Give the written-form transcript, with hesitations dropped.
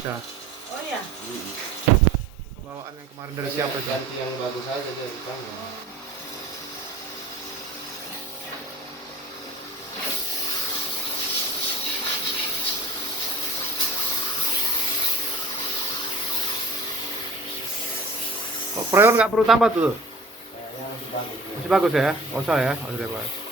Udah. Oh iya. Bawaan yang kemarin dari siapa itu? Ganti yang bagus aja dari kamu. Kok freon nggak perlu tambah tuh? Kayaknya masih bagus. Masih bagus ya? Oh, ya? Oh, sudah bagus.